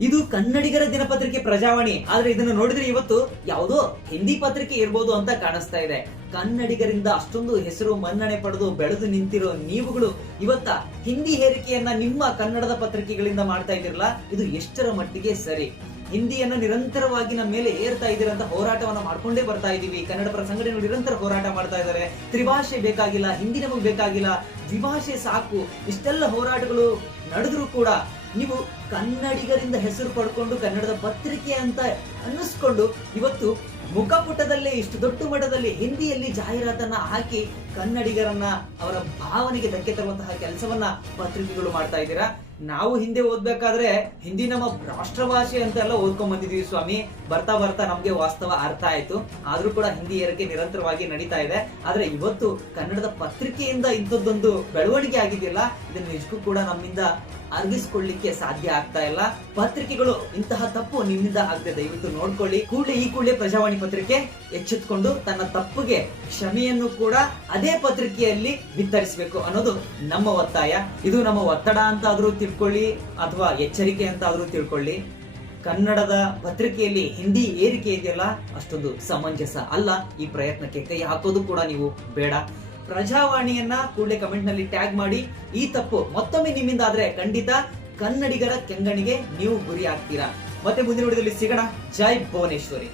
ಇದು ಕನ್ನಡಿಗರ ದಿನಪತ್ರಿಕೆ ಪ್ರಜಾವಾಣಿ. ಆದ್ರೆ ಇದನ್ನ ನೋಡಿದ್ರೆ ಇವತ್ತು ಯಾವುದೋ ಹಿಂದಿ ಪತ್ರಿಕೆ ಇರ್ಬೋದು ಅಂತ ಕಾಣಿಸ್ತಾ ಇದೆ. ಕನ್ನಡಿಗರಿಂದ ಅಷ್ಟೊಂದು ಹೆಸರು ಮನ್ನಣೆ ಪಡೆದು ಬೆಳೆದು ನಿಂತಿರೋ ನೀವುಗಳು ಇವತ್ತ ಹಿಂದಿ ಹೇರಿಕೆಯನ್ನ ನಿಮ್ಮ ಕನ್ನಡದ ಪತ್ರಿಕೆಗಳಿಂದ ಮಾಡ್ತಾ ಇದಿರಲ್ಲ ಇದು ಎಷ್ಟರ ಮಟ್ಟಿಗೆ ಸರಿ? ಹಿಂದಿಯನ್ನ ನಿರಂತರವಾಗಿ ನಮ್ಮ ಮೇಲೆ ಏರ್ತಾ ಇದ್ದೀರಂತ ಹೋರಾಟವನ್ನ ಮಾಡ್ಕೊಂಡೇ ಬರ್ತಾ ಇದ್ದೀವಿ. ಕನ್ನಡ ಪರ ಸಂಘಟನೆಗಳು ನಿರಂತರ ಹೋರಾಟ ಮಾಡ್ತಾ ಇದ್ದಾರೆ. ತ್ರಿಭಾಷೆ ಬೇಕಾಗಿಲ್ಲ, ಹಿಂದಿ ನಮಗೆ ಬೇಕಾಗಿಲ್ಲ. ದ್ವಿಭಾಷೆ ಸಾಕು. ಇಷ್ಟೆಲ್ಲ ಹೋರಾಟಗಳು ನಡೆದ್ರೂ ಕೂಡ ನೀವು ಕನ್ನಡಿಗರಿಂದ ಹೆಸರು ಪಡ್ಕೊಂಡು ಕನ್ನಡದ ಪತ್ರಿಕೆ ಅಂತ ಅನ್ನಿಸ್ಕೊಂಡು ಇವತ್ತು ಮುಖಪುಟದಲ್ಲೇ ಇಷ್ಟು ದೊಡ್ಡ ಮಟ್ಟದಲ್ಲಿ ಹಿಂದಿಯಲ್ಲಿ ಜಾಹೀರಾತನ್ನ ಹಾಕಿ ಕನ್ನಡಿಗರನ್ನ ಅವರ ಭಾವನೆಗೆ ಧಕ್ಕೆ ತರುವಂತಹ ಕೆಲಸವನ್ನ ಪತ್ರಿಕೆಗಳು ಮಾಡ್ತಾ ಇದ್ದೀರಾ? ನಾವು ಹಿಂದೆ ಓದ್ಬೇಕಾದ್ರೆ ಹಿಂದಿ ನಮ್ಮ ರಾಷ್ಟ್ರ ಭಾಷೆ ಅಂತೆಲ್ಲ ಓದ್ಕೊಂಡ್ ಬಂದಿದೀವಿ ಸ್ವಾಮಿ. ಬರ್ತಾ ಬರ್ತಾ ನಮ್ಗೆ ವಾಸ್ತವ ಅರ್ಥ ಆಯ್ತು. ಆದ್ರೂ ಕೂಡ ಹಿಂದಿ ಏರಿಕೆ ನಿರಂತರವಾಗಿ ನಡೀತಾ ಇದೆ. ಆದ್ರೆ ಇವತ್ತು ಕನ್ನಡದ ಪತ್ರಿಕೆಯಿಂದ ಇಂಥದ್ದೊಂದು ಬೆಳವಣಿಗೆ ಆಗಿದೆಯಲ್ಲ? ಇದನ್ನ ನಿಜಕ್ಕೂ ಕೂಡ ನಮ್ಮಿಂದ ಅರ್ಗಿಸ್ಕೊಳ್ಳಿಕ್ಕೆ ಸಾಧ್ಯ ಆಗ್ತಾ ಇಲ್ಲ. ಪತ್ರಿಕೆಗಳು ಇಂತಹ ತಪ್ಪು ನಿಮ್ಮಿಂದ ಆಗದೆ ದಯವಿಟ್ಟು ನೋಡ್ಕೊಳ್ಳಿ. ಕೂಡಲೇ ಈ ಕೂಡಲೇ ಪ್ರಜಾವಾಣಿ ಪತ್ರಿಕೆ ಎಚ್ಚೆತ್ಕೊಂಡು ತನ್ನ ತಪ್ಪುಗೆ, ಕ್ಷಮೆಯನ್ನು ಕೂಡ ಅದೇ ಪತ್ರಿಕೆಯಲ್ಲಿ ಬಿತ್ತರಿಸಬೇಕು ಅನ್ನೋದು ನಮ್ಮ ಒತ್ತಾಯ. ಇದು ನಮ್ಮ ಒತ್ತಡ ಅಂತ ಆದ್ರೂ ತಿಳ್ಕೊಳ್ಳಿ ಅಥವಾ ಎಚ್ಚರಿಕೆ ಅಂತ ಆದ್ರೂ ತಿಳ್ಕೊಳ್ಳಿ. ಕನ್ನಡದ ಪತ್ರಿಕೆಯಲ್ಲಿ ಹಿಂದಿ ಏರಿಕೆ ಇದೆಯಲ್ಲ, ಅಷ್ಟೊಂದು ಸಮಂಜಸ ಅಲ್ಲ. ಈ ಪ್ರಯತ್ನಕ್ಕೆ ಕೈ ಹಾಕೋದು ಕೂಡ ನೀವು ಬೇಡ. ಪ್ರಜಾವಾಣಿಯನ್ನ ಕೂಡಲೇ ಕಮೆಂಟ್ನಲ್ಲಿ ಟ್ಯಾಗ್ ಮಾಡಿ. ಈ ತಪ್ಪು ಮತ್ತೊಮ್ಮೆ ನಿಮ್ಮಿಂದ ಆದ್ರೆ ಖಂಡಿತ ಕನ್ನಡಿಗರ ಕೆಂಗಣಿಗೆ ನೀವು ಗುರಿ ಆಗ್ತೀರಾ ಮತ್ತೆ ಮುಂದಿನ ವಿಡಿಯೋದಲ್ಲಿ ಸಿಗೋಣ. ಜೈ ಭುವನೇಶ್ವರಿ.